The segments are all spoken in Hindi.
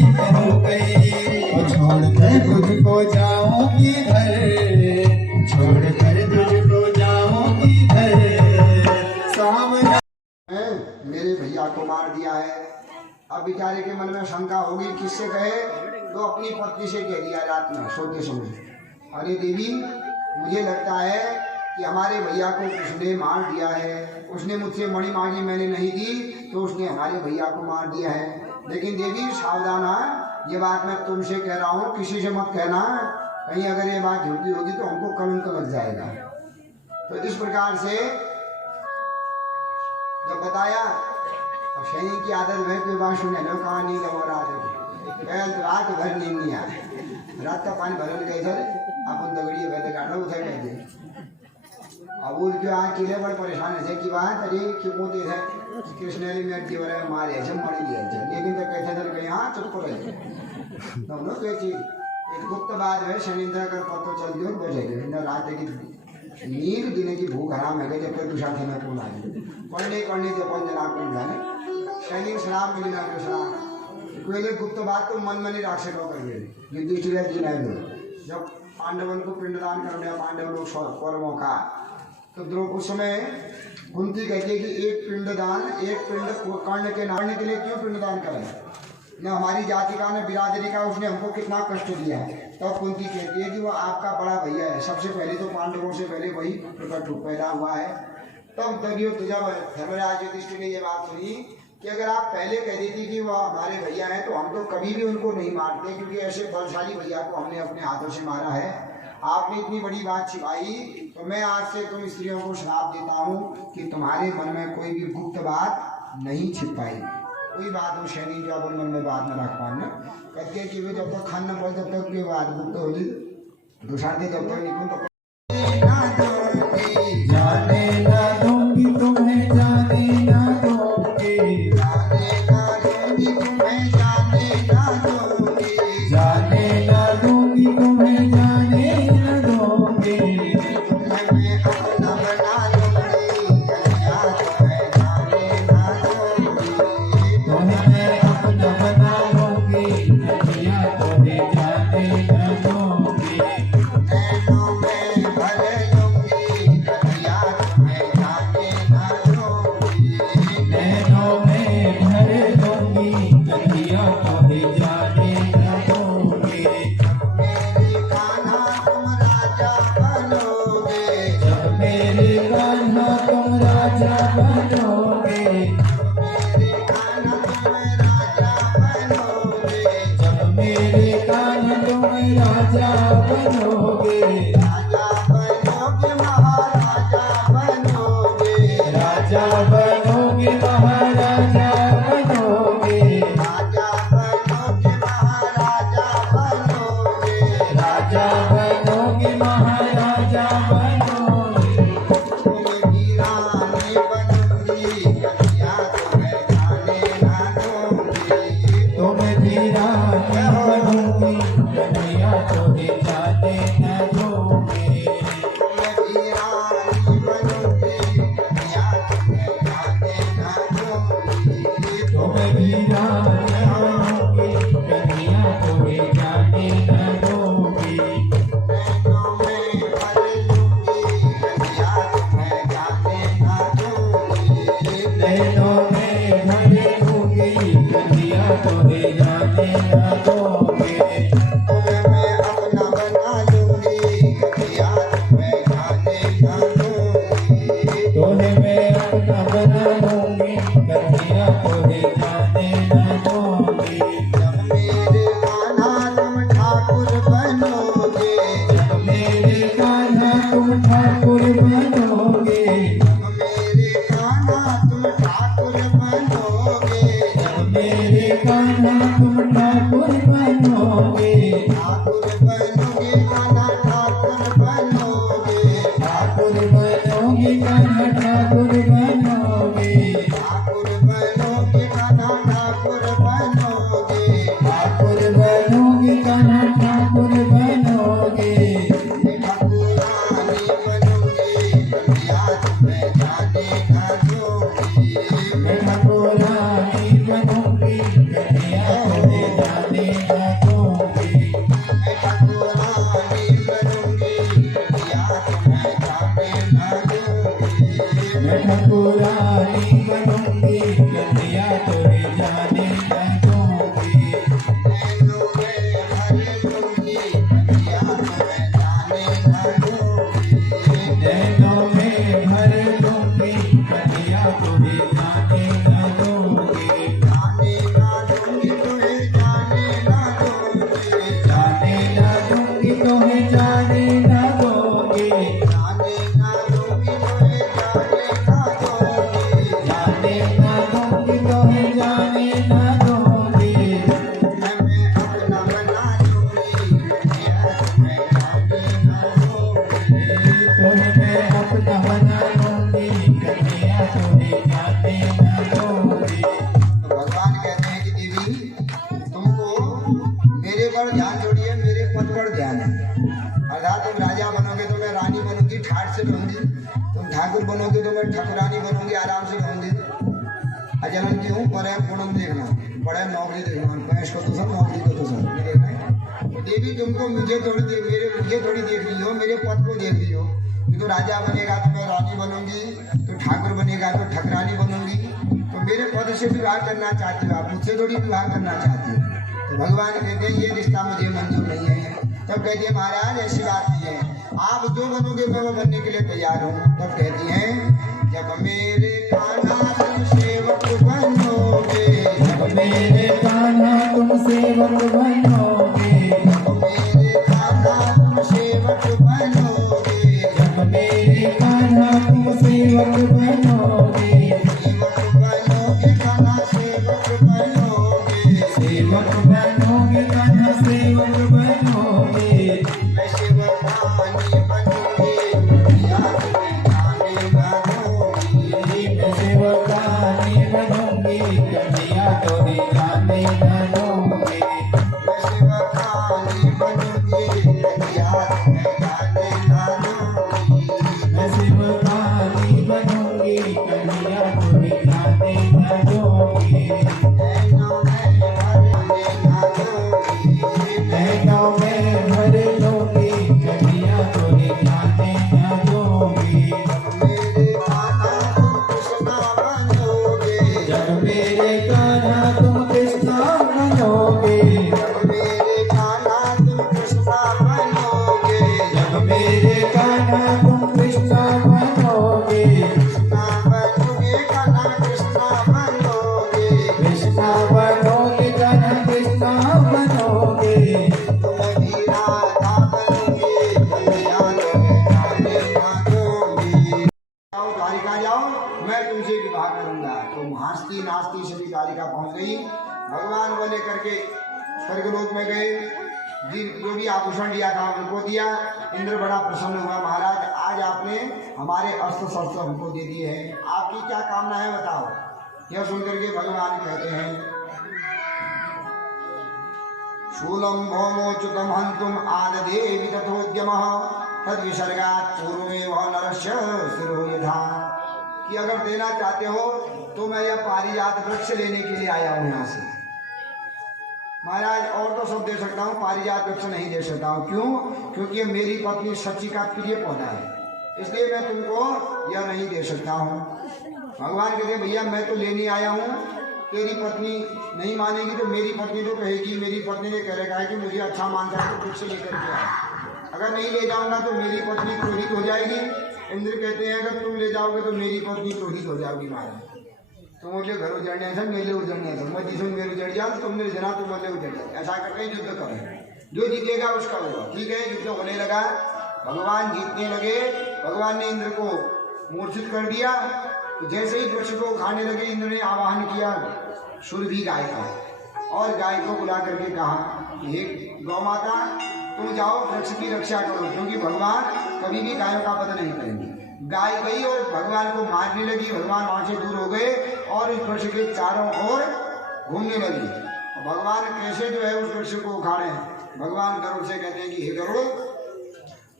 हो गई। छोड़कर तुझको जाऊं किधर, छोड़कर तुझको जाऊं किधर। मेरे भैया को मार दिया है। अब बेचारे के मन में शंका होगी, किससे कहे? तो अपनी पत्नी से कह दिया रात में सोते समय, अरे देवी मुझे लगता है कि हमारे भैया को उसने मार दिया है। उसने मुझसे मणि मांगी, मैंने नहीं दी, तो उसने हमारे भैया को मार दिया है। लेकिन देवी सावधान है, ये बात मैं तुमसे कह रहा हूँ, किसी से मत कहना। कहीं अगर ये बात झूठी होगी तो हमको कलंक लग जाएगा। तो इस प्रकार से जब बताया, और शनि की आदत भर के बात सुने लो, कहाँ नींद हो रात भर नींद नहीं आए। रात का पानी भरल गए थे, अपन दगड़ी बैठे काटो उधर कह दे। अब उनके आँख किले बड़े परेशान है कि बात अरे क्यों दे है कृष्ण ने मेरे जीवन में मारे ऐसे मर लिया थे। लेकिन तो कहते थे कहीं हाँ चुप रहे दोनों कहती एक गुप्त बात है। शनिंद्र अगर पतो चल दियो बजेगा रात की नींद दिन की भूख हराम है जब तक दूसरा थे कौन आ पढ़ने पढ़ने तो अपन जना कौन जाने। शनि शराब मिली ना शराब कोई गुप्त बात तो मन में नहीं रख सको कर युधिष्ठिर जी नहीं जब पांडवों को पिंडदान कर दिया पांडव लोग कौरवों का, तो द्रौपदी उस समय कुंती कहती है कि एक पिंडदान एक पिंड कर्ण के नारने के लिए क्यों पिंडदान करें, न हमारी जाति का न बिरादरी का, उसने हमको कितना कष्ट दिया है। तब तो कुंती कहती है कि वो आपका बड़ा भैया है, सबसे पहले तो पांडवों से पहले वही प्रकट पैदा हुआ है। तब जब धर्मराज युधिष्ठिर ने ये बात सुनी कि अगर आप पहले कह देती कि वह हमारे भैया हैं तो हम तो कभी भी उनको नहीं मारते, क्योंकि ऐसे बलशाली भैया को हमने अपने हाथों से मारा है। आपने इतनी बड़ी बात छिपाई, तो मैं आज से तुम स्त्रियों को श्राप देता हूँ कि तुम्हारे मन में कोई भी गुप्त बात नहीं छिपाई। कोई बात हो शनि जो अपन मन में बात न रख पाना कहते कि वे जब तक खान न पड़े तब तक कोई बात गुप्त होगी, दूसरा दे जब तक निकल तब जाने ना दूंगी तुम्हें, जाने ना दूंगी, जाने ना दूंगी तुम्हें, जाने ना दूंगी, जाने ना दूंगी तुम्हें, जाने ना दूंगी। मैं अपना बना दूंगी कन्या तुम्हें, जाने ना दूंगी, तुम्हें अपना बना लूंगी, कन्या तुम्हें जाने ना दूंगी। नैनों में मैं ठाकुरानी बनूंगी कन्हैया तोरे जाने न दूंगी नैनों में भर लूंगी कन्हैया तुम्हें जाने न दूंगी नैनों में भर लूंगी कन्हैया तोरे जाने न दूंगी जाने न दूंगी तुम्हें जाने न दूंगी जाने न दूंगी तुम्हें जाने न दूंगी जाने न दूंगी तुम्हें जाने न दूंगी जाने न दूंगी तुम्हें जाने न दूंगी मैं अपना बना लूंगी कन्हैया तुम्हें जाने न दूंगी तुम्हें मैं अपना बना लूंगी कन्हैया तुम्हें जाने न दूंगी तो भगवान कहते हैं कि देवी तुमको मेरे पर ध्यान छोड़िए मेरे पद पर ध्यान है अर्थात तुम राजा बनोगे तो मैं रानी बनूंगी ठाट से रहूंगी तुम ठाकुर बनोगे तो मैं ठाकुरानी बनूंगी आराम से रहूंगी अजनन की हूँ पर पूनम देखना बड़े नौकरी देखना भैंस को तो सब नौकरी को तो सब ये देखना है। तो देवी तुमको मुझे थोड़ी देख रही हो मेरे पद को देख रही हो कि तो राजा बनेगा तो मैं रानी बनूंगी तो ठाकुर बनेगा तो ठकरानी बनूंगी तो मेरे पद से विवाह करना चाहती हो आप मुझसे थोड़ी विवाह करना चाहती हो तो भगवान कहते हैं ये रिश्ता मुझे मंजूर नहीं है तब कहती है महाराज ऐसी बात नहीं है आप जो बनोगे मैं वो बनने के लिए तैयार हूँ तब कहती हैं जब मेरे कान्हा तुम सेवक बनोगे जब मेरे कान्हा तुम सेवक बनोगे जब मेरे कान्हा तुम सेवक बनोगे जब मेरे कान्हा तुम सेवक बनोगे सेवक बनोगे कान्हा सेवक बनोगे सेवक बनोगे कान्हा सेवक बनोगे मैं सेवकानी बनूंगी या तुम्हें जाने न दूंगी मैं सेवकानी बनूंगी कन्हैया तोरे जाने न दूंगी मैं सेवकानी बनूंगी या तुम्हें जाने न दूंगी मैं सेवकानी बनूंगी कन्हैया तोरे जाने न दूंगी नैनों में भरने न दूंगी नैनों में भर लूंगी कन्हैया तोरे जाने न दूंगी मेरे कान्हा तुम कृष्णा बनोगे जब मेरे कान्हा तुम कृष्णा बनोगे जब मेरे कान्हा तुम कृष्णा बनोगे जब मेरे कान्हा तुम कृष्णा बनोगे कृष्णा बनोगे कान्हा कृष्णा बनोगे कृष्णा बनोगे कान्हा कृष्णा बनोगे तुम भी राधा बनोगे कन्हैया तुम्हें जाने न दूंगी जाओ द्वारिका जाओ मैं तुमसे विवाह करूंगा तुम हंसती नाचती सभी द्वारिका पहुंच गई भगवान वो लेकर के स्वर्गलोक में गए जो भी आभूषण लिया था उनको दिया इंद्र बड़ा प्रसन्न हुआ महाराज आज आपने हमारे अस्त्र शस्त्र हमको दे दिए हैं आपकी क्या कामना है बताओ यह सुनकर के भगवान कहते हैं शूलम भौमोच्युतम हंतुम आददेवी तथोद्यमः तद विसर्गात् पूर्वमेव नरस्य शिरो यथा कि अगर देना चाहते हो तो मैं यह पारिजात वृक्ष लेने के लिए आया हूँ यहाँ से महाराज और तो सब दे सकता हूँ पारिजात वृक्ष नहीं दे सकता हूँ क्यों क्योंकि ये मेरी पत्नी सच्ची का प्रिय पौधा है इसलिए मैं तुमको यह नहीं दे सकता हूँ भगवान कहते हैं भैया मैं तो लेने आया हूँ तेरी पत्नी नहीं मानेगी तो मेरी पत्नी तो कहेगी मेरी पत्नी ने कह रखा है कि मुझे अच्छा मानता है तो वृक्ष लेकर के आए अगर नहीं ले जाऊंगा तो मेरी पत्नी क्रोधित हो जाएगी इंद्र कहते हैं अगर तुम ले जाओगे तो मेरी पत्नी क्रोधित हो जाओगी महाराज तुम मुझे घर उजड़ने से मेले उजड़ने से मैं जिसमें मेरे उजड़ जाओ तो तुमने जना तो मेले उजड़ जाए ऐसा करके युद्ध करें जो जीतेगा उसका होगा ठीक है युद्ध होने लगा भगवान जीतने लगे भगवान ने इंद्र को मूर्छित कर दिया तो जैसे ही वृक्ष को खाने लगे इंद्र ने आवाहन किया सुरभि गाय का और गाय को बुला करके कहा हे गौ माता तुम जाओ वृक्ष की रक्षा करो क्योंकि भगवान कभी भी गायों का वध नहीं करेंगे गाय गई और भगवान को मारने लगी भगवान वहां से दूर हो गए और इस वृक्ष के चारों ओर घूमने लगी भगवान कैसे जो है उस वृक्ष को उखाड़े भगवान गरुड़ से कहते हैं कि हे गरुड़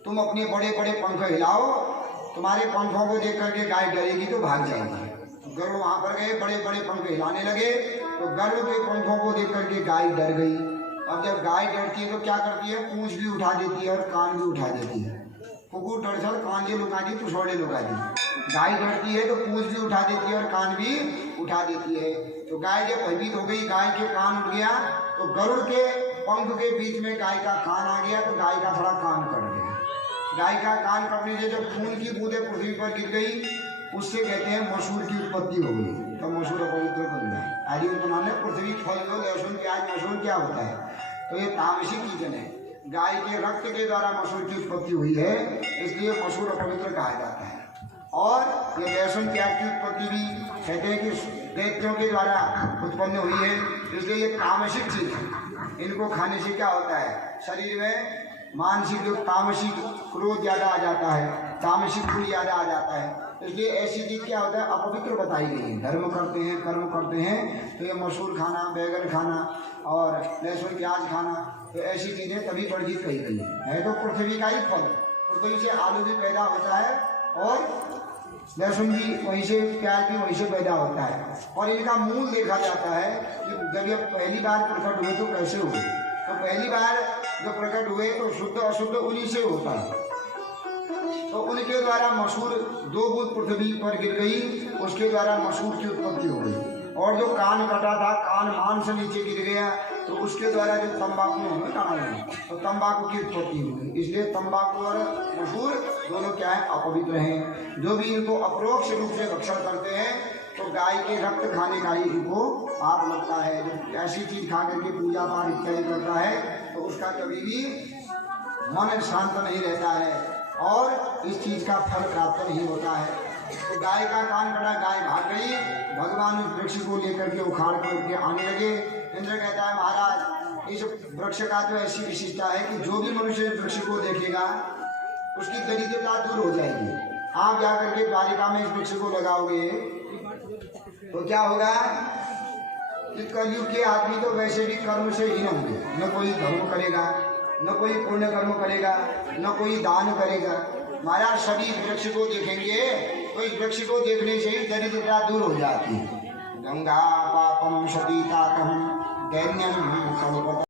तुम अपने बड़े बड़े पंख हिलाओ तुम्हारे पंखों को देख करके गाय डरेगी तो भाग जाएगी गरुड़ वहां पर गए बड़े बड़े पंख हिलाने लगे तो गरुड़ के पंखों को देख करके गाय डर गई अब जब गाय डरती है तो क्या करती है पूंछ भी उठा देती है और कान भी उठा देती है कुकुर डरसल कान ये लुका दी तो छोड़े लुका दी। गाय डरती है तो पूंछ भी उठा देती है और कान भी उठा देती है। तो गाय जब भयभीत हो गई, गाय के कान उठ गया तो गरुड़ के पंख के बीच में गाय का कान आ गया तो गाय का थोड़ा कान कट गया। गाय का कान कटने से जब खून की बूंदें पृथ्वी पर गिर गई उससे कहते हैं मसूर की उत्पत्ति हो गई, तो मसूर अपवित्र बन गया। आदि उन्होंने पृथ्वी फल लो लहसुन प्याज मसूर क्या होता है, तो ये तामसिक चीजन है। गाय के रक्त के द्वारा मसूर की उत्पत्ति हुई है, इसलिए मसूर अपवित्र कहा जाता है। और ये लहसुन प्याज की उत्पत्ति भी कहते हैं कि दैत्यों के द्वारा उत्पन्न हुई है, इसलिए ये तामसिक चीज है। इनको खाने से क्या होता है, शरीर में मानसिक जो तामसिक क्रोध ज्यादा आ जाता है, तामसिक गुण ज्यादा आ जाता है, इसलिए ऐसी चीज क्या होता है अपवित्र बताई गई है। धर्म करते हैं, कर्म करते हैं तो ये मसूर खाना, बैगन खाना और लहसुन प्याज खाना, तो ऐसी चीजें तभी वर्जित कही गई है। तो पृथ्वी का ही फल, पृथ्वी से आलू भी पैदा होता है और लहसुन भी वहीं से, प्याज भी वहीं से पैदा होता है। और इनका मूल देखा जाता है कि जब ये पहली बार प्रकट हुए तो कैसे हुए, तो पहली बार जो प्रकट हुए तो शुद्ध अशुद्ध उन्हीं से होता है। तो उनके द्वारा मसूर दो बूंद पृथ्वी पर गिर गई, उसके द्वारा मसूर की उत्पत्ति हो गई। और जो कान कटा था, कान मान से नीचे गिर गया, तो उसके द्वारा जो तंबाकू हमें कहा है तो तंबाकू की उत्पत्ति हुई। इसलिए तंबाकू और मसूर दोनों क्या है, अपवित्र हैं। जो भी इनको अपरोक्ष रूप से भक्षण करते हैं तो गाय के रक्त खाने का ही इनको पाप लगता है। जो ऐसी चीज खा करके पूजा पाठ इत्यादि करता है तो उसका कभी भी मन शांत नहीं रहता है और इस चीज का फल प्राप्त नहीं होता है। तो गाय का कान कटा, गाय भाग गई, भगवान उस वृक्ष को लेकर के उखाड़ करके आने लगे। इंद्र कहता है महाराज इस वृक्ष का तो ऐसी विशिष्टता है कि जो भी मनुष्य इस वृक्ष को देखेगा उसकी दरिद्रता दूर हो जाएगी। आप जाकर के द्वारिका में इस वृक्ष को लगाओगे तो क्या होगा कि कलयुग के आदमी तो वैसे भी कर्म से हीन होंगे, न कोई धर्म करेगा, न कोई पुण्य कर्म करेगा, न कोई दान करेगा। महाराज सभी वृक्ष को देखेंगे तो इस वृक्ष को देखने से ही दरिद्रता दूर हो जाती है। गंगा पापम सतीताकम दैन्यम कल्पत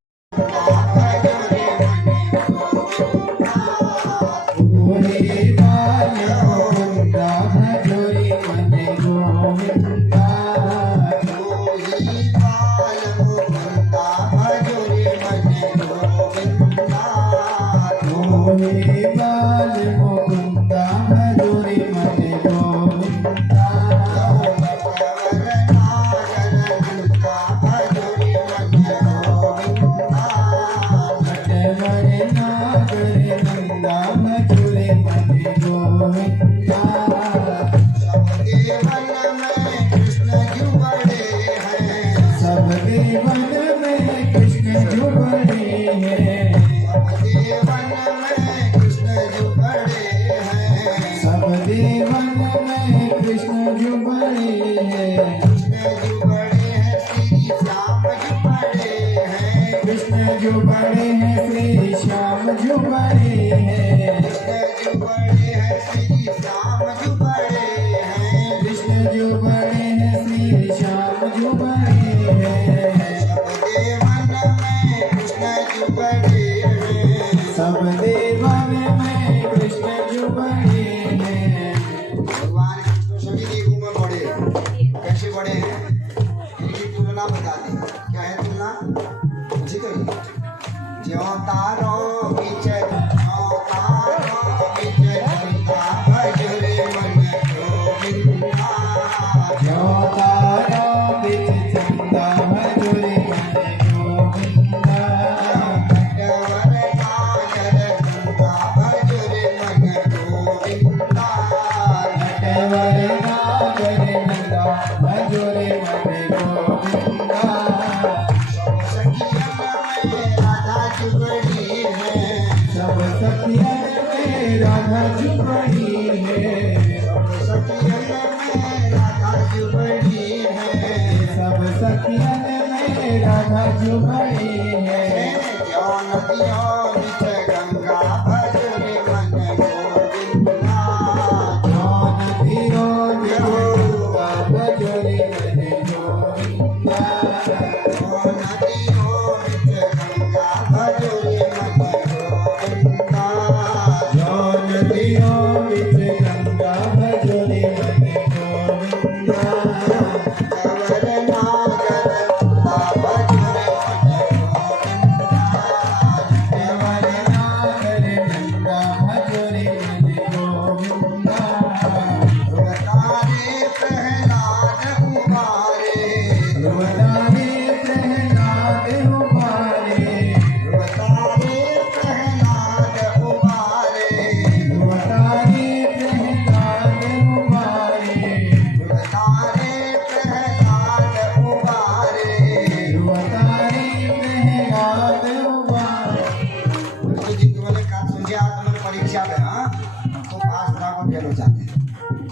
अकेलो जाते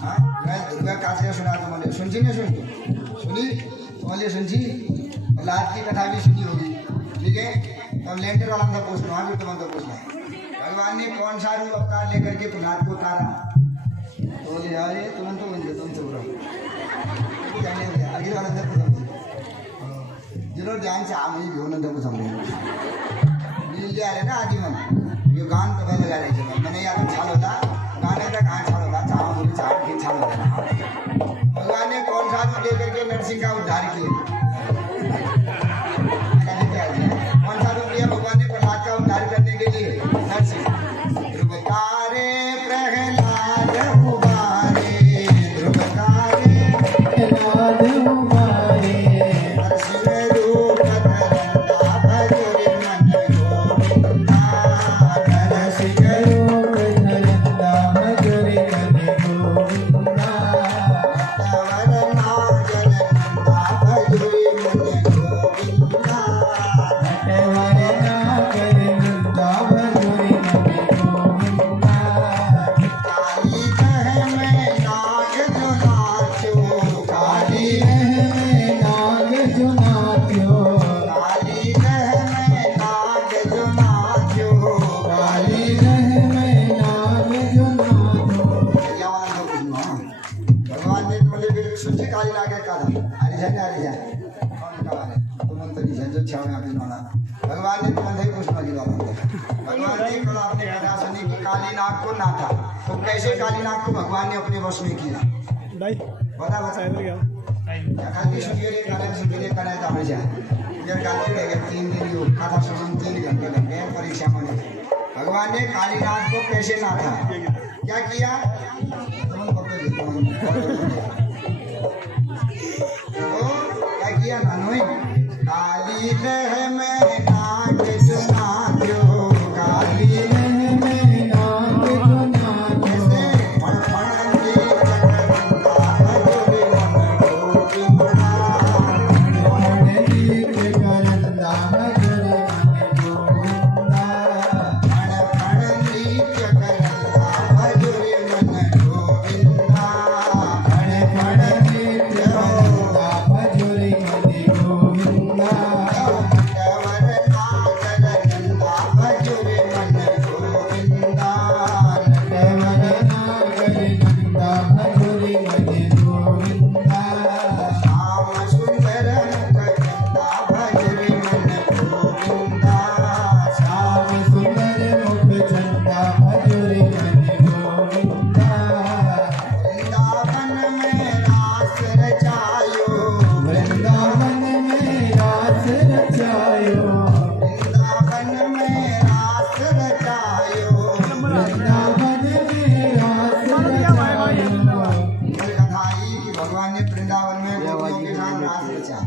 हाँ मैं दुर्गा काज का सुना तो मैंने सुनची नहीं सुनी बोले सुनची लात की कथा भी सुनी होगी ठीक है तब लेंटर वाला था पूछना वहाँ भी तुम तो पूछना भगवान ने कौन सा रूप अवतार लेकर के प्रहलाद को उतारा तो बोले अरे तुरंत तो बन तुम चुप रहो अगले वाला अंदर को समझे जरूर ध्यान से आम ही भी होना तो समझे मिल जा रहे ना आजी मन यो गान तो पहले लगा रहे थे मैंने याद छाल होता गाने का कहाँ छाल होता चाव बोली चाव के छाल होता भगवान ने कौन सा रूप लेकर के नरसिंह का उद्धार किया कौन सा रूप लिया भगवान ने प्रहलाद का उद्धार करने के लिए नरसिंह ध्रुवतारे प्रहलाद उबारे ध्रुवतारे प्रहलाद उबारे नरसिंह रूप धरता भजोरे मन गोविंदा नरसिंह रूप धरता भजोरे मन गोविंदा नटवर नागन नंदा भजोरे मन गोविंदा नटवर नागर नंदा भजोरे मन गोविंदा काली कह में नाग जो नाचो काली नाग जो नाच्यो काली कह में नाग जो नाचो काली रह में नाग जो नाचो भगवान ने बोले बिल्कुल सुनते काली नाग है कहा अरे जाए कौन कहा है तुम तो नहीं जो छाव में नोना भगवान ने तुम नहीं कुछ मजी वाला भगवान ने बोला अपने कथा सुनी कि काली नाग को ना था तो कैसे काली नाग को भगवान ने अपने वश में किया बता खाली सुनिए रे गाने सुनिए रे कराए तो हमेशा ये गाती रहेगा 3 दिन यो कथा सुन 3 घंटे लग गए परीक्षा में भगवान ने काली नाग को कैसे ना था क्या किया तुम क्या किया नानोई काली रह में नाग जो नाचो काली रह में नाग जो नाचो फण फण के जगदम्बा भजोरे मन गोविंदा गीत करंदा भजोरे मन गोविंदा फण फण नृत्य करंदा भजोरे मन गोविंदा फण फण गीत करंदा भजोरे मन गोविंदा नटवर नागर नंदा भजोरे मन गोविंदा नटवर नागर नंदा भजोरे मन गोविंदा श्याम सुंदर मुख चंदा भजोरे मन गोविंदा श्याम सुंदर मुख चंदा भजोरे मन गोविंदा वृंदावन में रास रचायो वृंदावन में रास रचायो वृंदावन में रास रचायो वृंदावन में रास रचायो कथा आई कि भगवान ने वृंदावन में गोपियों के साथ रास रचा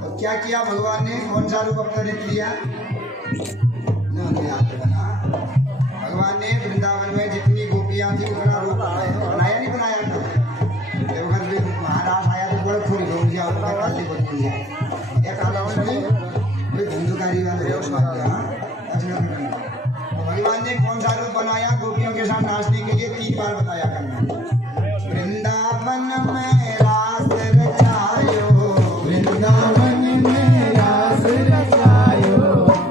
तो क्या किया भगवान ने कौन सा रूप अवतरित किया भगवान ने वृंदावन में जितनी गोपियां थी उतना रूप बनाया नहीं बनाया था देवघर में महाराज आया तो बड़ा थोड़ी हो गया उनका काली बदल गया एक आला उसने कोई धंधुकारी वाले भगवान ने कौन सा रूप बनाया गोपियों के साथ नाचने के लिए 3 बार बताया करना वृंदावन में रास रचायो वृंदावन में रास रचायो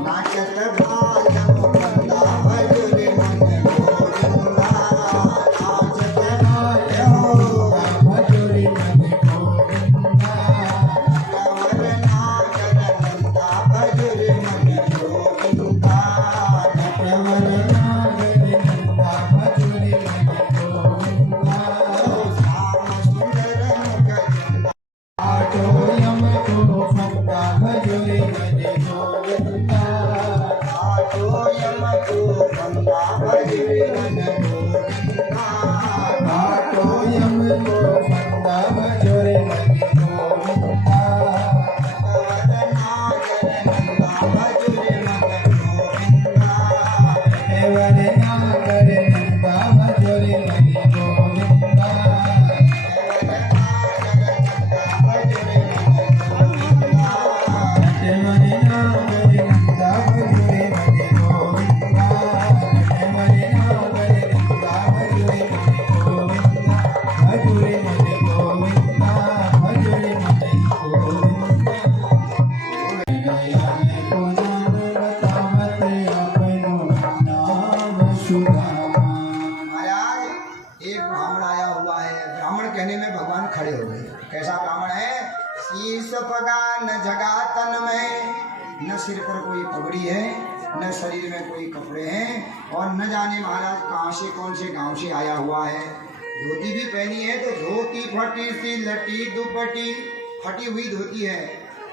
नाचत बाल मुकुंदा भजोरे मन गोविंदा खड़े हो गए। कैसा ब्राह्मण है? शीश पगा न जगा तन में, न सिर पर कोई पगड़ी है, न शरीर में कोई कपड़े हैं, और न जाने महाराज कहाँ से कौन से गांव से आया हुआ है। धोती भी पहनी है तो धोती फटी सी लटी दुपट्टी, फटी हुई धोती है,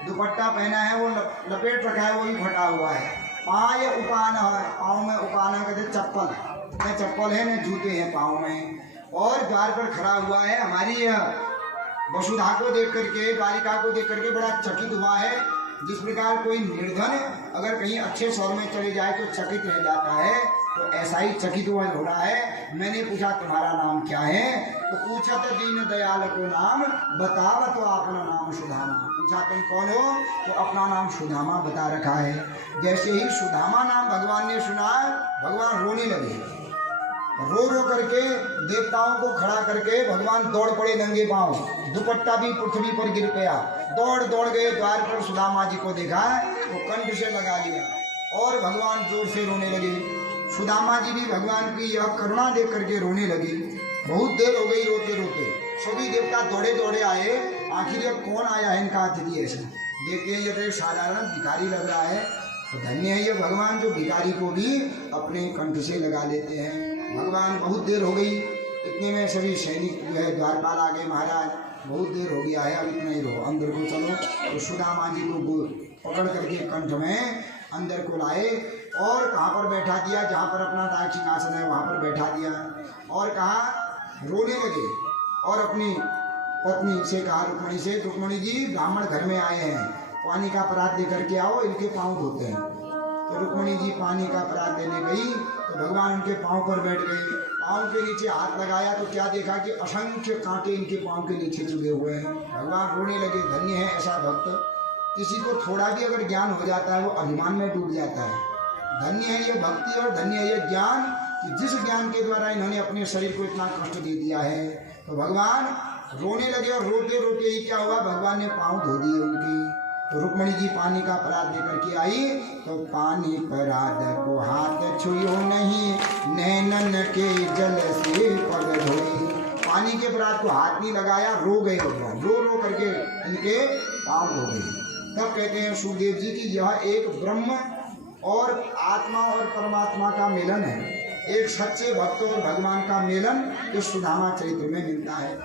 दुपट्टा पहना है वो लपेट रखा है, वो भी फटा हुआ है। पाय उपान है, पाँव में उपाना कहते चप्पल, न चप्पल है न जूते हैं पाँव में, और द्वार पर खड़ा हुआ है। हमारी वसुधा को देख करके, द्वारिका को देख करके बड़ा चकित हुआ है। जिस प्रकार कोई निर्धन अगर कहीं अच्छे शहर में चले जाए तो चकित रह जाता है, तो ऐसा ही चकित हुआ हो रहा है। मैंने पूछा तुम्हारा नाम क्या है? तो पूछा तो दीन दयाल को नाम बताओ, तो अपना नाम सुदामा। पूछा तुम कौन हो? तो अपना नाम सुदामा बता रखा है। जैसे ही सुदामा नाम भगवान ने सुना, भगवान रोने लगे। रो रो करके देवताओं को खड़ा करके भगवान दौड़ पड़े नंगे पांव, दुपट्टा भी पृथ्वी पर गिर गया। दौड़ दौड़ गए द्वार पर, सुदामा जी को देखा तो कंठ से लगा लिया और भगवान जोर से रोने लगे। सुदामा जी भी भगवान की यह करुणा देख करके रोने लगे। बहुत देर हो गई रोते रोते, सभी देवता दौड़े दौड़े आए। आखिर यह कौन आया है इनका अतिथि? ऐसा देखते हैं ये तो एक साधारण भिखारी लग रहा है। तो धन्य है ये भगवान जो भिखारी को भी अपने कंठ से लगा लेते हैं। भगवान बहुत देर हो गई, इतने में सभी सैनिक जो है द्वारपाल आ गए। महाराज बहुत देर हो गया है, अब इतना ही रहो, अंदर को चलो। तो सुदामा जी को पकड़ करके कंठ में अंदर को लाए और कहाँ पर बैठा दिया, जहाँ पर अपना राज सिंहासन है वहाँ पर बैठा दिया, और कहा रोने लगे। और अपनी पत्नी से कहा, रुक्मणी से, रुक्मणी जी ब्राह्मण घर में आए हैं, पानी का परात दे करके आओ, इनके पाँव धोते हैं। तो रुक्मणी जी पानी का परात देने गई तो भगवान उनके पाँव पर बैठ गए। पाँव के नीचे हाथ लगाया तो क्या देखा कि असंख्य कांटे इनके पाँव के नीचे चुभे हुए हैं। भगवान रोने लगे। धन्य है ऐसा भक्त, किसी को थोड़ा भी अगर ज्ञान हो जाता है वो अभिमान में डूब जाता है। धन्य है ये भक्ति और धन्य है ये ज्ञान कि जिस ज्ञान के द्वारा इन्होंने अपने शरीर को इतना कष्ट दे दिया है। तो भगवान रोने लगे और रोते रोते ही क्या हुआ, भगवान ने पाँव धो दिए उनकी। तो रुक्मणी जी पानी का परात लेकर के आई तो पानी परात को हाथ छुइयो नहीं, नैनन के जल से पग धोई। पानी के परात को हाथ नहीं लगाया, रो गए भगवान, रो रो करके इनके पाँव धो गए। तब कहते हैं सुखदेव जी की यह एक ब्रह्म और आत्मा और परमात्मा का मिलन है, एक सच्चे भक्त और भगवान का मिलन इस सुदामा चरित्र में मिलता है।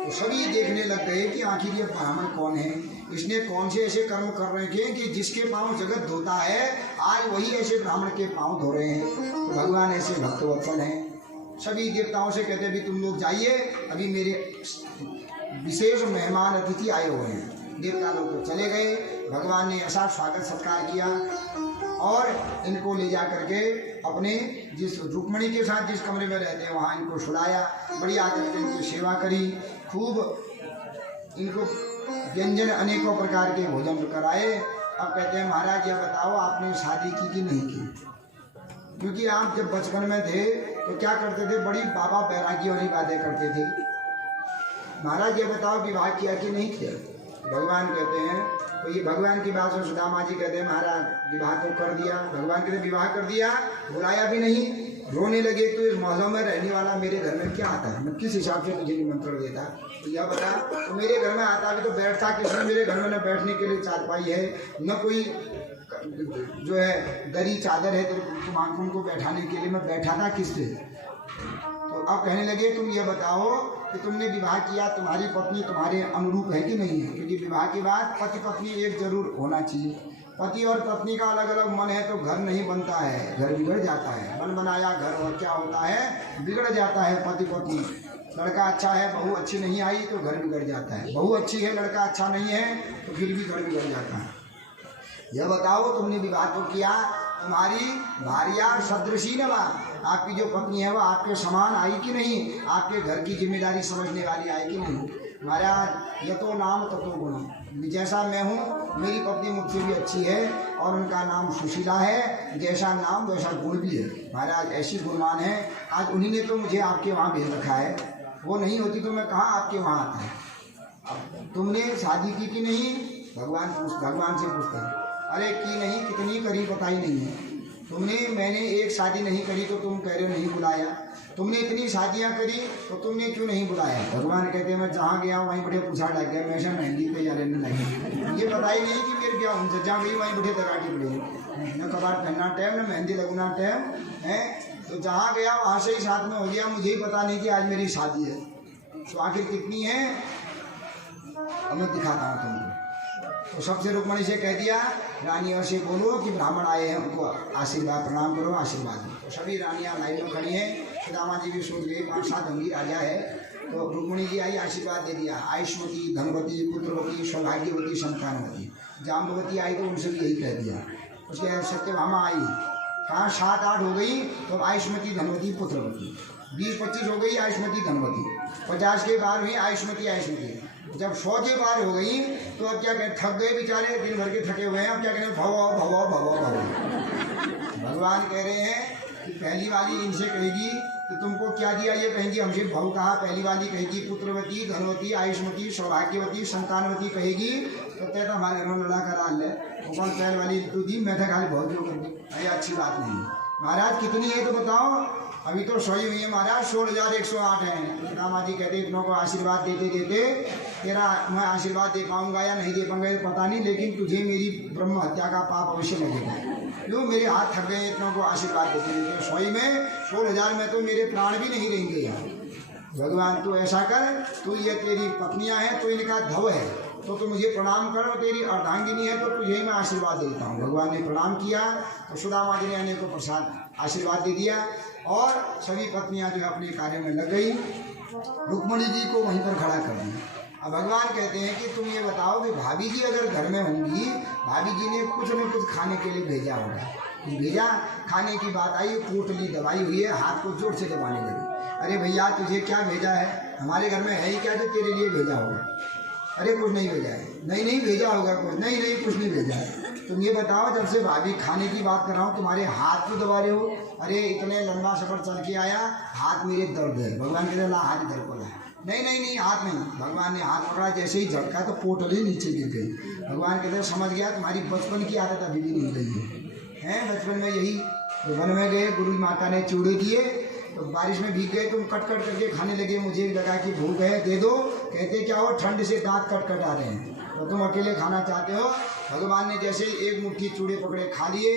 तो सभी देखने लग गए कि आखिर ये ब्राह्मण कौन है, इसने कौन से ऐसे कर्म कर रहे थे कि जिसके पाँव जगत धोता है, आज वही ऐसे ब्राह्मण के पाँव धो रहे हैं। तो भगवान ऐसे भक्तवत्सल हैं। सभी देवताओं से कहते भी तुम लोग जाइए, अभी मेरे विशेष मेहमान अतिथि आए हुए हैं। देवता लोग तो चले गए। भगवान ने ऐसा स्वागत सत्कार किया और इनको ले जा करके अपने जिस रुक्मणी के साथ जिस कमरे में रहते हैं वहाँ इनको सुलाया, बढ़िया करके इनकी सेवा करी, खूब इनको व्यंजन अनेकों प्रकार के भोजन कराए। अब कहते हैं महाराज ये बताओ आपने शादी की कि नहीं की? क्योंकि आप जब बचपन में थे तो क्या करते थे, बड़ी बाबा बैरागी वाली बातें करते थे। महाराज ये बताओ विवाह किया कि नहीं किया? भगवान कहते हैं, तो ये भगवान की बात से सुदामा जी कहते हैं महाराज विवाह तो कर दिया। भगवान कहते विवाह कर दिया, बुलाया भी नहीं। रोने लगे तो इस मोहल्लों में रहने वाला मेरे घर में क्या आता है, मैं किस हिसाब से तुझे निमंत्रण देता? तो यह बता, तो मेरे घर में आता भी तो बैठता किसने? मेरे घर में न बैठने के लिए चारपाई है, न कोई जो है दरी चादर है तुमको बैठाने के लिए, मैं बैठा था किससे? तो अब कहने लगे तुम ये बताओ कि तुमने विवाह किया, तुम्हारी पत्नी तुम्हारे अनुरूप है कि नहीं है? क्योंकि विवाह के बाद पति पत्नी एक जरूर होना चाहिए। पति और पत्नी का अलग अलग मन है तो घर नहीं बनता है, घर बिगड़ जाता है। मन बनाया घर और क्या होता है, बिगड़ जाता है। पति पत्नी, लड़का अच्छा है बहू अच्छी नहीं आई तो घर बिगड़ जाता है, बहू अच्छी है लड़का अच्छा नहीं है तो फिर भी घर बिगड़ जाता है। यह बताओ तुमने विवाह तो किया, तुम्हारी भार्या सदृशी न बा, आपकी जो पत्नी है वो आपके समान आई कि नहीं? आपके घर की जिम्मेदारी समझने वाली आई कि नहीं? महाराज यतो नाम ततो गुण, जैसा मैं हूँ मेरी पत्नी मुझसे भी अच्छी है और उनका नाम सुशीला है, जैसा नाम वैसा गुण भी है। महाराज ऐसी गुणवान है, आज उन्हीं ने तो मुझे आपके वहाँ भेज रखा है, वो नहीं होती तो मैं कहाँ आपके वहाँ आता है। अब तुमने शादी की कि नहीं? भगवान से पूछते हैं, अरे की नहीं, कितनी करी बताई नहीं है। मैंने एक शादी नहीं करी तो तुम कह रहे हो नहीं बुलाया, तुमने इतनी शादियां करी तो तुमने क्यों नहीं बुलाया? भगवान कहते हैं मैं जहाँ गया वहीं बैठे पूछा लग गया, मैं मेहंदी पे जा रहने लगी। ये पता ही नहीं कि मेरे क्या उनसे जहाँ गई वहीं बैठे दगाटी पड़े, न कबाड़ पहनना टाइम न मेहंदी लगना टाइम है। तो जहाँ गया वहाँ से ही साथ में हो गया, मुझे ही पता नहीं कि आज मेरी शादी है। तो आखिर कितनी है अब मैं दिखाता हूँ तुमको। तो सबसे रुक्मणी से कह दिया रानियों से बोलो कि ब्राह्मण आए हैं उनको आशीर्वाद प्रणाम करो, आशीर्वाद दो। तो सभी रानियाँ लाइन में खड़ी हैं। सुदामा जी भी सोच गए 5-7 अंगी राजा है। तो रुक्मणी जी आई, आशीर्वाद दे दिया, आयुष्मती, धनवती, पुत्रवती, सौभाग्यवती, संतानवती। जाम्बवती आई तो उनसे भी यही कह दिया। उसके सत्यभामा आई, कहाँ 7-8 हो गई तो आयुष्मती, धनवती, पुत्रवती। 20-25 हो गई आयुष्मती, धनवती। 50 के बाद हुई आयुष्मती, आयुष्मती। जब 100 के बार हो गई तो अब क्या कहें, थक गए बेचारे, दिन भर के थके हुए हैं, अब क्या करें, भव भव भव भव। भगवान कह रहे हैं कि पहली वाली इनसे कहेगी कि तुमको क्या दिया, ये कहेंगी हमसे भव कहा। पहली वाली कहेगी पुत्रवती, धनवती, आयुष्मती, सौभाग्यवती, संतानवती कहेगी। तो कहता हमारे घर में लड़ा कर हाल है, वो कौन पहली वाली ऋतु दी, मैं था खाली बहुत जो कर दी, अरे अच्छी बात नहीं। महाराज कितनी है तो बताओ? अभी तो 100 ही हुई है महाराज, 16,108 है। रामा जी कहते इतनों को आशीर्वाद देते देते तेरा मैं आशीर्वाद दे पाऊंगा या नहीं दे पाऊंगा पता नहीं, लेकिन तुझे मेरी ब्रह्म हत्या का पाप अवश्य लगेगा। क्यों, मेरे हाथ थक गए इतनों को आशीर्वाद देते देते। 100 में 16,000 में तो मेरे प्राण भी नहीं रहेंगे यार। भगवान तू ऐसा कर, तू ये तेरी पत्नियां हैं तो इनका धव है तो तू मुझे प्रणाम करो, तेरी अर्धांगिनी है तो तुझे ही मैं आशीर्वाद देता हूँ। भगवान ने प्रणाम किया तो सुदामा जी ने अनेक को प्रसाद आशीर्वाद दे दिया और सभी पत्नियां जो अपने कार्य में लग गई। रुक्मणी जी को वहीं पर खड़ा कर दिया। अब भगवान कहते हैं कि तुम ये बताओ कि भाभी जी अगर घर में होंगी, भाभी जी ने कुछ न कुछ खाने के लिए भेजा होगा, भेजा, खाने की बात आई, पोटली दबाई हुई है, हाथ को जोर से दबाने लगी। अरे भैया तुझे क्या भेजा है, हमारे घर में है ही क्या जो तेरे लिए भेजा होगा? अरे कुछ नहीं भेजा है। नहीं भेजा होगा कुछ, नहीं कुछ नहीं भेजा है। तुम ये बताओ, जब से भाभी खाने की बात कर रहा हूँ तुम्हारे हाथ क्यों दबा रहे हो? अरे इतने लंबा सफर चल के आया, हाथ मेरे दर्द है। भगवान कहते ला हाथ इधर को ला। नहीं हाथ नहीं। भगवान ने हाथ पकड़ा, जैसे ही झटका तो पोटली नीचे गिर गई। भगवान कहते समझ गया तुम्हारी बचपन की आदत अभी भी नहीं गई है। बचपन में यही वन में गए, गुरु माता ने चूड़े दिए तो बारिश में भीग गए, तुम कट करके खाने लगे, मुझे लगा कि भूख है दे दो। कहते क्या हो, ठंड से दांत कट आ रहे हैं तो तुम अकेले खाना चाहते हो। भगवान ने जैसे ही एक मुट्ठी चूड़े पकड़े खा लिए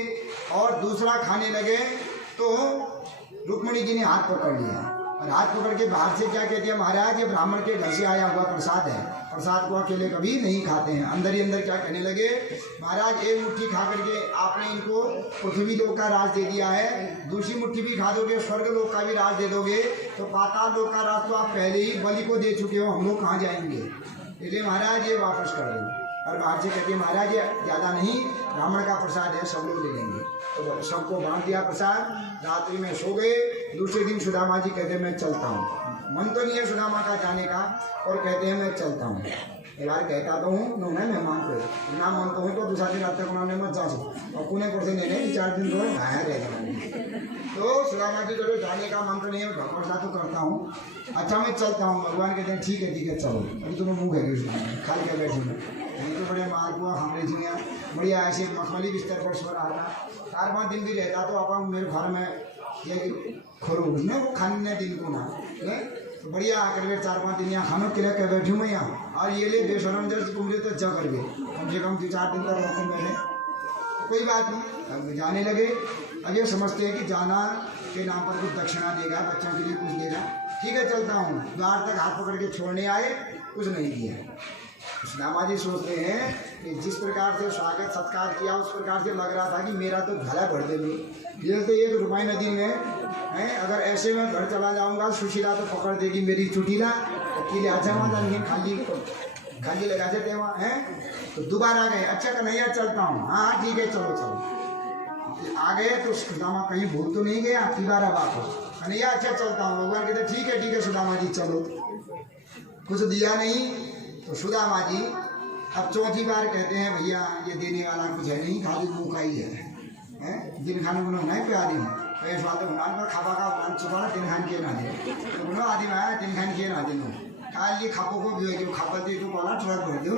और दूसरा खाने लगे तो रुक्मणी जी ने हाथ पकड़ लिया और हाथ पकड़ के बाहर से क्या कहते हैं, महाराज ये ब्राह्मण के घर से आया हुआ प्रसाद है, प्रसाद को अकेले कभी नहीं खाते हैं। अंदर ही अंदर क्या कहने लगे, महाराज एक मुट्ठी खा करके आपने इनको पृथ्वी लोक का राज दे दिया है, दूसरी मुट्ठी भी खा दोगे स्वर्ग लोक का भी राज दे दोगे, तो पाताल लोक का राज तो आप पहले ही बलि को दे चुके हो, हम लोग कहाँ जाएंगे? इसलिए महाराज ये वापस कर दो। और बाहर से कहते महाराज ये ज़्यादा नहीं, ब्राह्मण का प्रसाद है, सब लोग ले लेंगे। तो सबको बांट दिया प्रसाद, रात्रि में सो गए। दूसरे दिन सुदामा जी कहते मैं चलता हूँ। मन तो नहीं है सुदामा का जाने का और कहते हैं मैं चलता हूँ। एक बार कहता तो हूँ नो मैं मेहमान को ना मानता हूँ तो दूसरा दिन रात तक उन्होंने मत जा सकते और पुणे को से नहीं 4 दिन तो बाहर रहेगा। तो सुदामा जी जो जाने का मन तो नहीं है, भगवान तो करता हूँ। अच्छा मैं चलता हूँ। भगवान कहते हैं ठीक है चलो। अभी तुम्हें मुँह है खाली कर बैठे तो बड़े मार हुआ हमारे जी बढ़िया ऐसे मखमली बिस्तर पर सो रहा था। 4-5 दिन भी रहता तो अपन मेरे घर में ये खोरू न वो खाने दिन को ना तो बढ़िया आकर के 4-5 दिन यहाँ खानों के लिए कह बैठूँ मैं यहाँ और ये ले बेशरम जैसे घूम रहे तो जा कर गए कम से कम 2-4 दिन तक रहते मैंने। कोई बात नहीं, अब जाने लगे। अब ये समझते हैं कि जाना के नाम पर कुछ दक्षिणा देगा, बच्चों के लिए कुछ देगा। ठीक है चलता हूँ। द्वार तक हाथ पकड़ के छोड़ने आए, कुछ नहीं दिया। सुदामा जी सोच रहे हैं कि जिस प्रकार से स्वागत सत्कार किया उस प्रकार से लग रहा था कि मेरा तो भला बढ़ देंगे। ये तो 1 रुपये नदी में है, अगर ऐसे में घर चला जाऊंगा सुशीला तो पकड़ देगी मेरी चुटीला अकेले अच्छा वहाँ खाली लगा देते वहाँ हैं। तो दोबारा गए, अच्छा कन्हैया चलता हूँ। हाँ ठीक है चलो। आ गए तो सुदामा कहीं भूल तो नहीं गया, दोबारा वापस कन्हैया अच्छा चलता हूँ। भगवान कहते ठीक है सुदामा जी चलो। कुछ दिया नहीं तो सुदामा जी अब 4थी बार कहते हैं भैया ये देने वाला कुछ है नहीं, खाली मुँह का ही है। दिन खाने को नहीं प्यारी है पैसा तो उन्होंने खावा का मान चुका दिन खान के ना दे तो बोलो आदि में आया दिन खान के ना दे काल ये खापो को भी खापा दे तो बोला ट्रक भर दो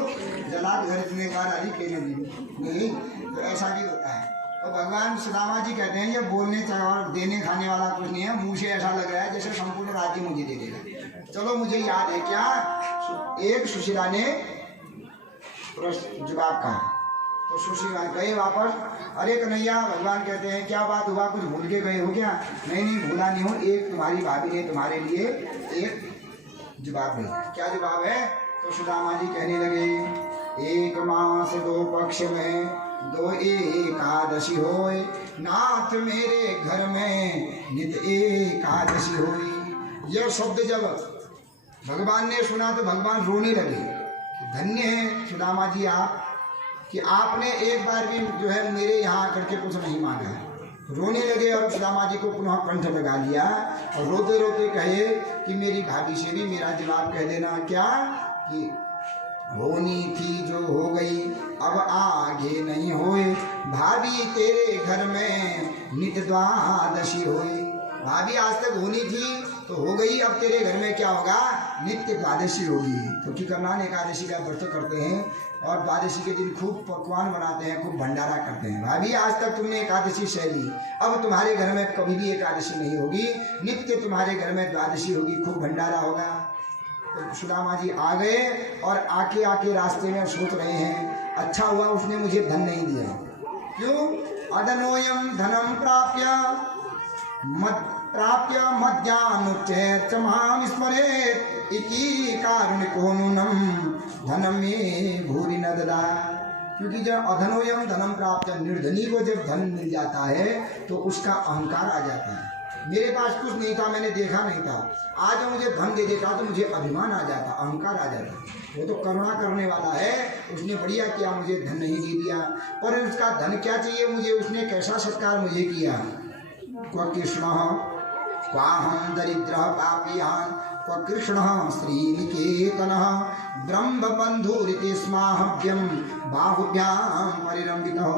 जला घर इतने बार आदि के नहीं तो ऐसा भी होता है। तो भगवान सुदामा जी कहते हैं ये बोलने और देने खाने वाला कुछ नहीं है, मुंह से ऐसा लग रहा है जैसे संपूर्ण राज्य मुझे दे देगा। चलो मुझे याद है क्या, एक सुशीला ने जवाब कहा तो सुशीला गए वापस, अरे कन्हैया भगवान कहते हैं क्या बात हुआ, कुछ भूल के गए हो क्या? नहीं भूला नहीं हूँ, एक तुम्हारी भाभी ने तुम्हारे लिए एक जवाब भेजा। क्या जवाब है? तो सुदामा जी कहने लगे, एक मास दो पक्ष में दो एकादशी होए, नाथ मेरे घर में नित एकादशी होई। यह शब्द जब भगवान ने सुना तो भगवान रोने लगे। धन्य है सुदामा जी आप कि आपने एक बार भी जो है मेरे यहाँ आकर के कुछ नहीं मांगा। रोने लगे और सुदामा जी को पुनः कंठ लगा लिया और रोते रोते कहे कि मेरी भाभी से भी मेरा जवाब कह देना। क्या कि होनी थी जो हो गई अब आगे नहीं होए, भाभी तेरे घर में नित द्वादशी होए। भाभी आज तक होनी थी तो हो गई, अब तेरे घर में क्या होगा, नित्य द्वादशी होगी। क्योंकि कल्याण एकादशी का व्रत करते हैं और द्वादशी के दिन खूब पकवान बनाते हैं, खूब भंडारा करते हैं। भाभी आज तक तुमने एकादशी सह ली, अब तुम्हारे घर में कभी भी एकादशी नहीं होगी, नित्य तुम्हारे घर में द्वादशी होगी, खूब भंडारा होगा। तो सुदामा जी आ गए और आके रास्ते में सोच रहे हैं, अच्छा हुआ उसने मुझे धन नहीं दिया। क्यों? अधनोयम धनम प्राप्य मध्यानुच्चैत मां स्मरेत् इति कारुणिको नूनम धनम में भूरि न ददा। क्योंकि जब अधनोयम धनम प्राप्त, निर्धनी को जब धन मिल जाता है तो उसका अहंकार आ जाता है। मेरे पास कुछ नहीं था, मैंने देखा नहीं था, आज मुझे धन दे देता तो मुझे अभिमान आ जाता, अहंकार आ जाता। वो तो करुणा करने वाला है, उसने बढ़िया किया, मुझे धन नहीं दे दिया, पर उसका धन क्या चाहिए मुझे, उसने कैसा सत्कार मुझे किया। क्व कृष्ण क्वाहं दरिद्र पापियान क्व कृष्ण श्रीनिकेतन ब्रह्मबंधुरिति स्माहव्यम बाहुभ्याम परिरंभितः।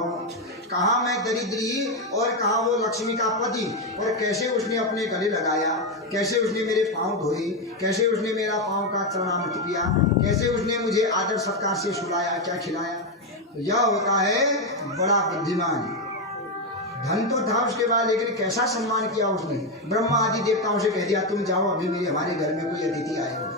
कहाँ मैं दरिद्री और कहाँ वो लक्ष्मी का पति, और कैसे उसने अपने गले लगाया, कैसे उसने मेरे पाँव धोए, कैसे उसने मेरा पाँव का चरणामृत किया, कैसे उसने मुझे आदर सत्कार से सुलाया, क्या खिलाया। तो यह होता है बड़ा बुद्धिमान। धन तो था उसके बाद, लेकिन कैसा सम्मान किया उसने। ब्रह्मा आदि देवताओं से कह दिया तुम जाओ, अभी मेरे हमारे घर में कोई अतिथि आए हुए।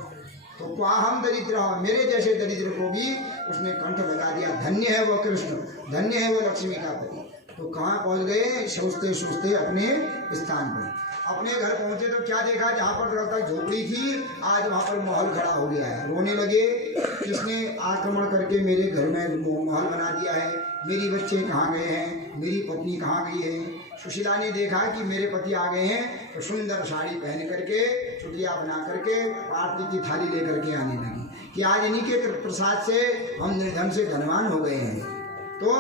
तो क्वाहम दरिद्र, मेरे जैसे दरिद्र को भी उसने कंठ लगा दिया। धन्य है वो कृष्ण, धन्य है वो लक्ष्मी का पति। तो कहाँ पहुँच गए, सोचते सोचते अपने स्थान पर। अपने घर पहुँचे तो क्या देखा, जहाँ पर तक झोपड़ी थी आज वहाँ पर महल खड़ा हो गया है। रोने लगे, किसने आक्रमण करके मेरे घर में महल बना दिया है, मेरी बच्चे कहाँ गए हैं, मेरी पत्नी कहाँ गई है। सुशीला ने देखा कि मेरे पति आ गए हैं तो सुंदर साड़ी पहन करके, चुटिया बना करके, आरती की थाली लेकर के आने लगी कि आज इन्हीं के प्रसाद से हम निर्धन से धनवान हो गए हैं। तो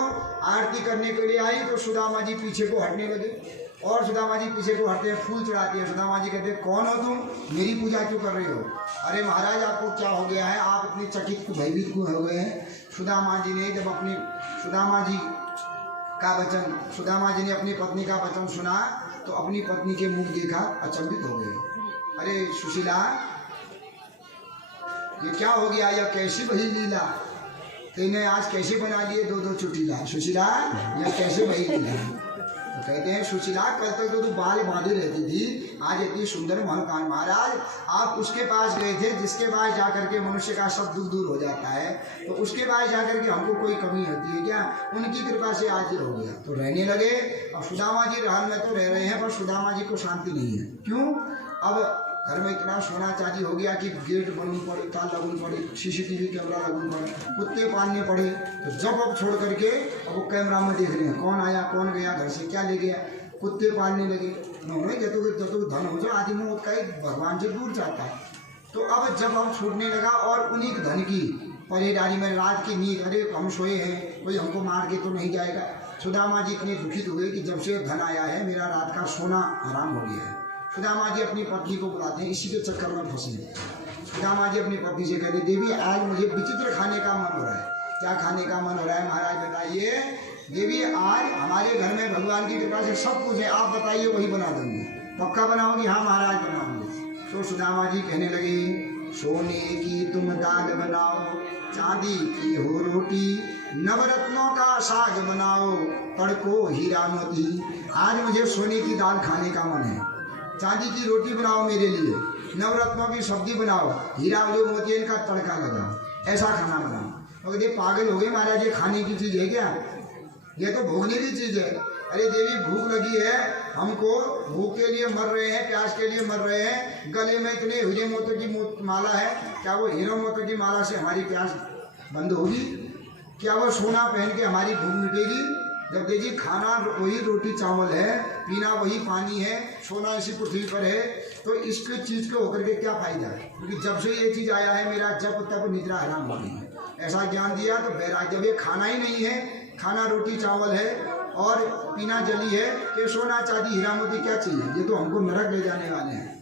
आरती करने के लिए आई तो सुदामा जी पीछे को हटने लगे, और सुदामा जी पीछे को हटते हैं, फूल चढ़ाती है। सुदामा जी कहते हैं कौन हो तुम, मेरी पूजा क्यों कर रही हो? अरे महाराज आपको क्या हो गया है, आप इतनी चकित भयभीत क्यों हो गए हैं? सुदामा जी ने जब अपनी सुदामा जी ने अपनी पत्नी का वचन सुना तो अपनी पत्नी के मुख देखा, अचंभित हो गए। अरे सुशीला ये क्या हो गया, यह कैसी बही लीला, तेने आज कैसे बना लिए दो दो चुटीला। सुशीला यह कैसे बही लीला। तो कहते हैं सुशीला कल तक तो तू बाल बांधे रहती थी, आज इतनी सुंदर महलकान। महाराज आप उसके पास गए थे जिसके पास जाकर के मनुष्य का सब दुख दूर हो जाता है, तो उसके पास जाकर के हमको कोई कमी होती है क्या? उनकी कृपा से आज ये हो गया। तो रहने लगे। अब सुदामा जी रहल में तो रह रहे हैं, पर सुदामा जी को शांति नहीं है। क्यों? अब घर में इतना सोना चांदी हो गया कि गेट बननी पड़ी, ताल लगनी पड़ी, CCTV कैमरा लगनी पड़े, कुत्ते पालने पड़े। तो जब अब छोड़ करके अब वो कैमरा में देख रहे हैं कौन आया कौन गया, घर से क्या ले गया, कुत्ते पालने लगे। जब धन हो जाए आदमी में उसका भगवान से दूर जाता है। तो अब जब हम छूटने लगा और उन्हीं धन की परेडारी में रात की नींद, अरे हम सोए हैं कोई हमको मार के तो नहीं जाएगा। सुदामा जी इतने दुखित हुए कि जब से धन आया है मेरा रात का सोना हराम हो गया है। सुदामा जी अपनी पत्नी को बुलाते हैं, इसी के चक्कर में फंसे। सुदामा जी अपनी पत्नी से कहते देवी आज मुझे विचित्र खाने का मन हो रहा है। क्या खाने का मन हो रहा है महाराज बताइए। देवी आज हमारे घर में भगवान की कृपा से सब कुछ है, आप बताइए वही बना दूंगी। पक्का बनाओगी? हाँ महाराज बनाऊंगी। तो सुदामा जी कहने लगे सोने की तुम दाल बनाओ, चांदी की हो रोटी, नवरत्नों का साग बनाओ, तड़को हीरा मोती। आज मुझे सोने की दाल खाने का मन है, चांदी की रोटी बनाओ मेरे लिए, नवरत्नों की सब्जी बनाओ, हीरा जो मोती इनका तड़का लगाओ, ऐसा खाना बनाओ। तो ये पागल हो गए महाराज, ये खाने की चीज़ है क्या? ये तो भोगने की चीज़ है। अरे देवी भूख लगी है हमको, भूख के लिए मर रहे हैं, प्यास के लिए मर रहे हैं, गले में इतने हीरे मोती की माला है, क्या वो हीरो मोती की माला से हमारी प्यास बंद होगी? क्या वो सोना पहन के हमारी भूख मिटेगी? जब देखिए खाना वही रोटी चावल है, पीना वही पानी है, सोना इसी पृथ्वी पर है, तो इसके चीज़ को होकर के क्या फायदा है? क्योंकि जब से ये चीज़ आया है मेरा जब तब निद्रा हराम हो गई है। ऐसा ज्ञान दिया तो बैराग, जब ये खाना ही नहीं है, खाना रोटी चावल है और पीना जली है, कि सोना चांदी हीरा मोती क्या चाहिए? ये तो हमको नरक ले जाने वाले हैं।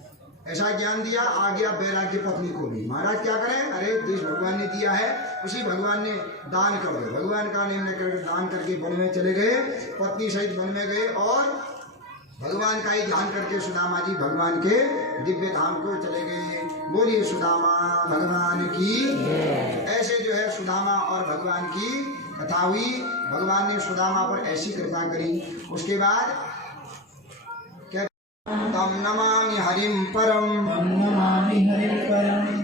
ऐसा ज्ञान दिया, आ गया बैराग की पत्नी को भी। महाराज क्या करें? अरे देश भगवान ने दिया है, उसी भगवान ने दान कर दो, भगवान का नाम लेकर दान करके वन में चले गए, पत्नी सहित वन में गए और भगवान का ही ध्यान करके सुदामा जी भगवान के दिव्य धाम को चले गए। बोलिए सुदामा भगवान की। ऐसे जो है सुदामा और भगवान की कथा हुई, भगवान ने सुदामा पर ऐसी कृपा करी। उसके बाद तम नमामि हरिम परम,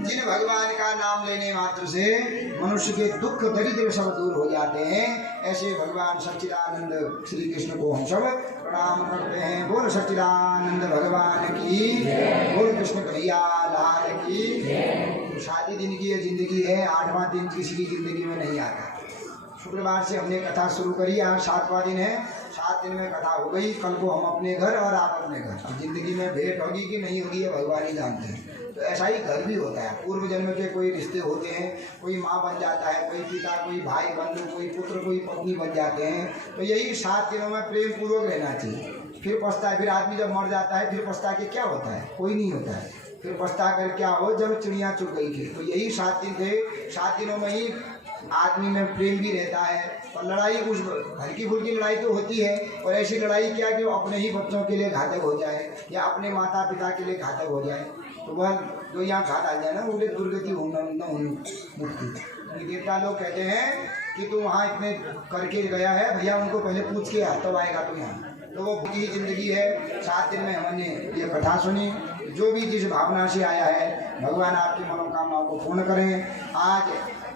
जिन भगवान का नाम लेने मात्र से मनुष्य के दुख दरिद्र सब दूर हो जाते हैं, ऐसे भगवान सच्चिदानंद श्री कृष्ण को हम सब प्रणाम करते हैं। बोल सच्चिदानंद भगवान की, बोल कृष्ण कन्हैया लाल की। तो 7 दिन की ये जिंदगी है, 8वां दिन किसी की जिंदगी में नहीं आता। शुक्रवार से हमने कथा शुरू करी, आज 7वां दिन है, 7 दिन में कथा हो गई। कल को हम अपने घर और आप अपने घर। अब जिंदगी में भेंट होगी कि नहीं होगी ये भगवान ही जानते हैं। तो ऐसा ही घर भी होता है, पूर्व जन्म के कोई रिश्ते होते हैं, कोई माँ बन जाता है, कोई पिता, कोई भाई बंधु, कोई पुत्र, कोई पत्नी बन जाते हैं। तो यही 7 दिनों में प्रेम पूर्वक रहना चाहिए। फिर पछता है, फिर आदमी जब मर जाता है फिर पछता के क्या होता है? कोई नहीं होता है। फिर पछता कर क्या हो, जब चिड़िया चुग गई थी। तो यही 7 दिन थे, 7 दिनों में ही आदमी में प्रेम भी रहता है और लड़ाई उस हल्की फुल्की लड़ाई तो होती है, और ऐसी लड़ाई क्या कि वो अपने ही बच्चों के लिए घातक हो जाए या अपने माता पिता के लिए घातक हो जाए। तो वह जो यहाँ घात आ जाए ना, वो दुर्गति होना मुक्ति। देवता लोग कहते हैं कि तू वहाँ इतने करके गया है भैया, उनको पहले पूछ के आ तब आएगा तू यहाँ। तो वो की जिंदगी है। 7 दिन में हमने ये कथा सुनी। जो भी जिस भावना से आया है भगवान आपकी मनोकामनाओं को पूर्ण करें। आज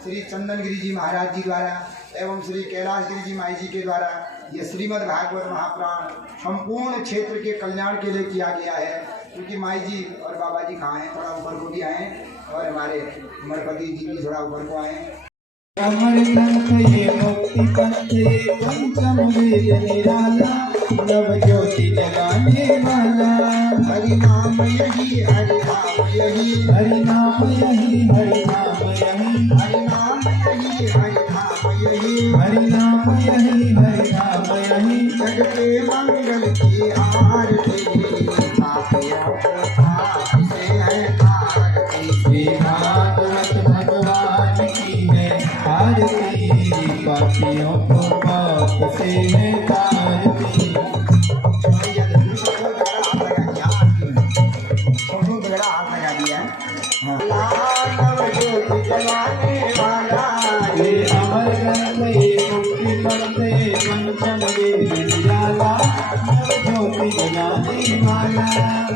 श्री चंदन गिरी जी महाराज जी द्वारा एवं श्री कैलाश गिरी जी माई जी के द्वारा ये श्रीमद् भागवत महापुराण संपूर्ण क्षेत्र के कल्याण के लिए किया गया है। क्योंकि माई जी और बाबा जी कहाँ हैं, थोड़ा ऊपर को भी आए, और हमारे अमरपति जी भी थोड़ा ऊपर को आए। अमर ग्रंथ ये मुक्ति पंथ ये पंचम वेद निराला, नव ज्योति जगाने वाला। हरि नाम यही, हरि नाम यही, हरि नाम यही, हरि नाम यही, हरि नाम यही, हरि नाम यही, हरि नाम यही, हरि नाम यही। जग के मंगल की आरती, पापियों को पाप से है आरती। श्री भागवत भगवान की है आरती, पापियों को पाप से है तारती। ये अमर ग्रंथ ये मुक्ति पंथ ये पंचम वेद निराला, नव ज्योति जगाने वाला।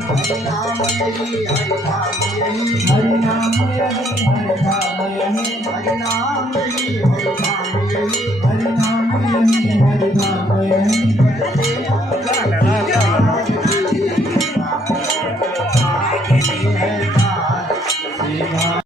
हरि नाम यही, हरि नाम यही, हरि नाम यही, हरि नाम यही, हरि नाम यही, हरि नाम यही, हरि नाम यही, हरि नाम यही। है